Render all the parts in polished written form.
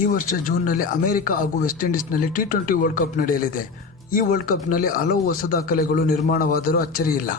ಈ ವರ್ಷ ಜೂನ್ನಲ್ಲಿ ಅಮೆರಿಕ ಹಾಗೂ ವೆಸ್ಟ್ ಇಂಡೀಸ್ನಲ್ಲಿ ಟಿ20 ವರ್ಲ್ಡ್ ಕಪ್ ನಡೆಯಲಿದೆ. ಈ ವರ್ಲ್ಡ್ ಕಪ್ನಲ್ಲಿ ಹಲವು ಹೊಸ ದಾಖಲೆಗಳು ನಿರ್ಮಾಣವಾದರೂ ಅಚ್ಚರಿಯಿಲ್ಲ.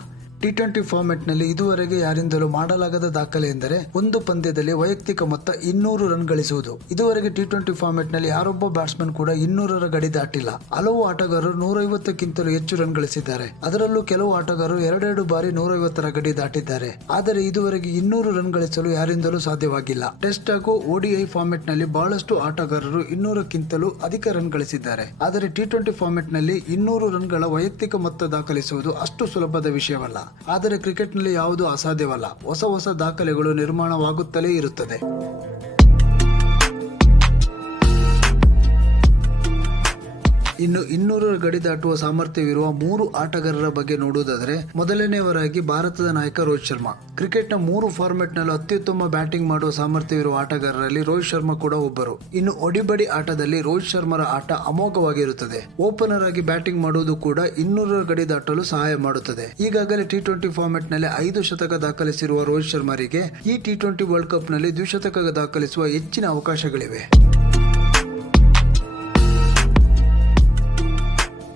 ಟಿ20 ಫಾರ್ಮೆಟ್ನಲ್ಲಿ ಇದುವರೆಗೆ ಯಾರಿಂದಲೂ ಮಾಡಲಾಗದ ದಾಖಲೆ ಎಂದರೆ ಒಂದು ಪಂದ್ಯದಲ್ಲಿ ವೈಯಕ್ತಿಕ ಮೊತ್ತ 200 ರನ್ ಗಳಿಸುವುದು. ಇದುವರೆಗೆ ಟಿ20 ಫಾರ್ಮೆಟ್ನಲ್ಲಿ ಯಾರೊಬ್ಬ ಬ್ಯಾಟ್ಸ್ಮನ್ ಕೂಡ 200ರ ಗಡಿ ದಾಟಿಲ್ಲ. ಹಲವು ಆಟಗಾರರು 150ಕ್ಕಿಂತಲೂ ಹೆಚ್ಚು ರನ್ ಗಳಿಸಿದ್ದಾರೆ. ಅದರಲ್ಲೂ ಕೆಲವು ಆಟಗಾರರು ಎರಡೆರಡು ಬಾರಿ 150ರ ಗಡಿ ದಾಟಿದ್ದಾರೆ. ಆದರೆ ಇದುವರೆಗೆ 200 ರನ್ ಗಳಿಸಲು ಯಾರಿಂದಲೂ ಸಾಧ್ಯವಾಗಿಲ್ಲ. ಟೆಸ್ಟ್ ಹಾಗೂ ODI ಫಾರ್ಮೆಟ್ನಲ್ಲಿ ಬಹಳಷ್ಟು ಆಟಗಾರರು 200ಕ್ಕಿಂತಲೂ ಅಧಿಕ ರನ್ ಗಳಿಸಿದ್ದಾರೆ. ಆದರೆ ಟಿ20 ಫಾರ್ಮೆಟ್ನಲ್ಲಿ 200 ರನ್ಗಳ ವೈಯಕ್ತಿಕ ಮೊತ್ತ ದಾಖಲಿಸುವುದು ಅಷ್ಟು ಸುಲಭದ ವಿಷಯವಲ್ಲ. ಆದರೆ ಕ್ರಿಕೆಟ್ನಲ್ಲಿ ಯಾವುದೂ ಅಸಾಧ್ಯವಲ್ಲ. ಹೊಸ ದಾಖಲೆಗಳು ನಿರ್ಮಾಣವಾಗುತ್ತಲೇ ಇರುತ್ತದೆ. ಇನ್ನು 200ರ ಗಡಿ ದಾಟುವ ಸಾಮರ್ಥ್ಯವಿರುವ 3 ಆಟಗಾರರ ಬಗ್ಗೆ ನೋಡುವುದಾದರೆ, ಮೊದಲನೆಯವರಾಗಿ ಭಾರತದ ನಾಯಕ ರೋಹಿತ್ ಶರ್ಮಾ. ಕ್ರಿಕೆಟ್ನ 3 ಫಾರ್ಮೆಟ್ನಲ್ಲೂ ಅತ್ಯುತ್ತಮ ಬ್ಯಾಟಿಂಗ್ ಮಾಡುವ ಸಾಮರ್ಥ್ಯವಿರುವ ಆಟಗಾರರಲ್ಲಿ ರೋಹಿತ್ ಶರ್ಮಾ ಕೂಡ ಒಬ್ಬರು. ಇನ್ನು ಒಡಿಬಡಿ ಆಟದಲ್ಲಿ ರೋಹಿತ್ ಶರ್ಮರ ಆಟ ಅಮೋಘವಾಗಿರುತ್ತದೆ. ಓಪನರ್ ಆಗಿ ಬ್ಯಾಟಿಂಗ್ ಮಾಡುವುದು ಕೂಡ 200ರ ಗಡಿ ದಾಟಲು ಸಹಾಯ ಮಾಡುತ್ತದೆ. ಈಗಾಗಲೇ ಟಿ20 ಫಾರ್ಮೆಟ್ನಲ್ಲಿ 5 ಶತಕ ದಾಖಲಿಸಿರುವ ರೋಹಿತ್ ಶರ್ಮರಿಗೆ ಈ ಟಿ20 ವರ್ಲ್ಡ್ ಕಪ್ನಲ್ಲಿ ದ್ವಿಶತಕ ದಾಖಲಿಸುವ ಹೆಚ್ಚಿನ ಅವಕಾಶಗಳಿವೆ.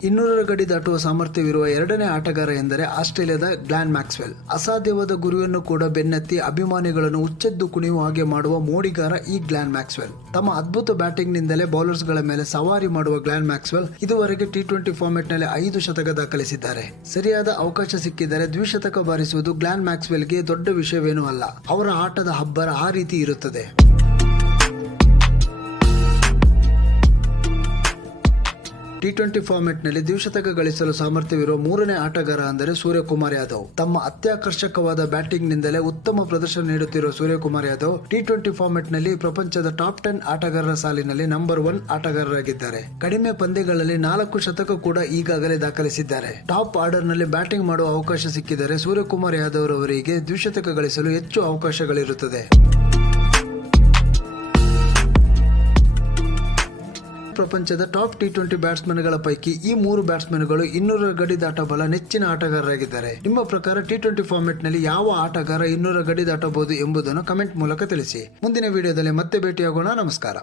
200ರ ಗಡಿ ದಾಟುವ ಸಾಮರ್ಥ್ಯವಿರುವ ಎರಡನೇ ಆಟಗಾರ ಎಂದರೆ ಆಸ್ಟ್ರೇಲಿಯಾದ ಗ್ಲೆನ್ ಮ್ಯಾಕ್ಸ್ವೆಲ್. ಅಸಾಧ್ಯವಾದ ಗುರಿಯನ್ನು ಕೂಡ ಬೆನ್ನತ್ತಿ ಅಭಿಮಾನಿಗಳನ್ನು ಹುಚ್ಚೆದ್ದು ಕುಣಿಯುವ ಹಾಗೆ ಮಾಡುವ ಮೋಡಿಗಾರ ಈ ಗ್ಲೆನ್ ಮ್ಯಾಕ್ಸ್ವೆಲ್. ತಮ್ಮ ಅದ್ಭುತ ಬ್ಯಾಟಿಂಗ್ ನಿಂದಲೇ ಬೌಲರ್ಸ್ಗಳ ಮೇಲೆ ಸವಾರಿ ಮಾಡುವ ಗ್ಲೆನ್ ಮ್ಯಾಕ್ಸ್ವೆಲ್ ಇದುವರೆಗೆ ಟಿ20 ಫಾರ್ಮೆಟ್ನಲ್ಲಿ 5 ಶತಕ ದಾಖಲಿಸಿದ್ದಾರೆ. ಸರಿಯಾದ ಅವಕಾಶ ಸಿಕ್ಕಿದರೆ ದ್ವಿಶತಕ ಬಾರಿಸುವುದು ಗ್ಲೆನ್ ಮ್ಯಾಕ್ಸ್ವೆಲ್ಗೆ ದೊಡ್ಡ ವಿಷಯವೇನೂ ಅಲ್ಲ. ಅವರ ಆಟದ ಹಬ್ಬರ ಆ ರೀತಿ ಇರುತ್ತದೆ. ಟಿ20 ಫಾರ್ಮೆಟ್ನಲ್ಲಿ ದ್ವಿಶತಕ ಗಳಿಸಲು ಸಾಮರ್ಥ್ಯವಿರುವ 3ನೇ ಆಟಗಾರ ಅಂದರೆ ಸೂರ್ಯಕುಮಾರ್ ಯಾದವ್. ತಮ್ಮ ಅತ್ಯಾಕರ್ಷಕವಾದ ಬ್ಯಾಟಿಂಗ್ ನಿಂದಲೇ ಉತ್ತಮ ಪ್ರದರ್ಶನ ನೀಡುತ್ತಿರುವ ಸೂರ್ಯಕುಮಾರ್ ಯಾದವ್ ಟಿ20 ಫಾರ್ಮೆಟ್ನಲ್ಲಿ ಪ್ರಪಂಚದ ಟಾಪ್ 10 ಆಟಗಾರರ ಸಾಲಿನಲ್ಲಿ ನಂಬರ್ 1 ಆಟಗಾರರಾಗಿದ್ದಾರೆ. ಕಡಿಮೆ ಪಂದ್ಯಗಳಲ್ಲಿ 4 ಶತಕ ಕೂಡ ಈಗಾಗಲೇ ದಾಖಲಿಸಿದ್ದಾರೆ. ಟಾಪ್ ಆರ್ಡರ್ ನಲ್ಲಿ ಬ್ಯಾಟಿಂಗ್ ಮಾಡುವ ಅವಕಾಶ ಸಿಕ್ಕಿದರೆ ಸೂರ್ಯಕುಮಾರ್ ಯಾದವ್ ರವರಿಗೆ ದ್ವಿಶತಕ ಗಳಿಸಲು ಹೆಚ್ಚು ಅವಕಾಶಗಳಿರುತ್ತದೆ. ಪ್ರಪಂಚದ ಟಾಪ್ ಟಿ20 ಬ್ಯಾಟ್ಸ್ಮನ್ಗಳ ಪೈಕಿ ಈ 3 ಬ್ಯಾಟ್ಸ್ಮನ್ಗಳು 200ರ ಗಡಿ ದಾಟಬಲ್ಲ ನೆಚ್ಚಿನ ಆಟಗಾರರಾಗಿದ್ದಾರೆ. ನಿಮ್ಮ ಪ್ರಕಾರ ಟಿ20 ಫಾರ್ಮೆಟ್ನಲ್ಲಿ ಯಾವ ಆಟಗಾರ 200ರ ಗಡಿ ದಾಟಬಹುದು ಎಂಬುದನ್ನು ಕಮೆಂಟ್ ಮೂಲಕ ತಿಳಿಸಿ. ಮುಂದಿನ ವಿಡಿಯೋದಲ್ಲಿ ಮತ್ತೆ ಭೇಟಿಯಾಗೋಣ. ನಮಸ್ಕಾರ.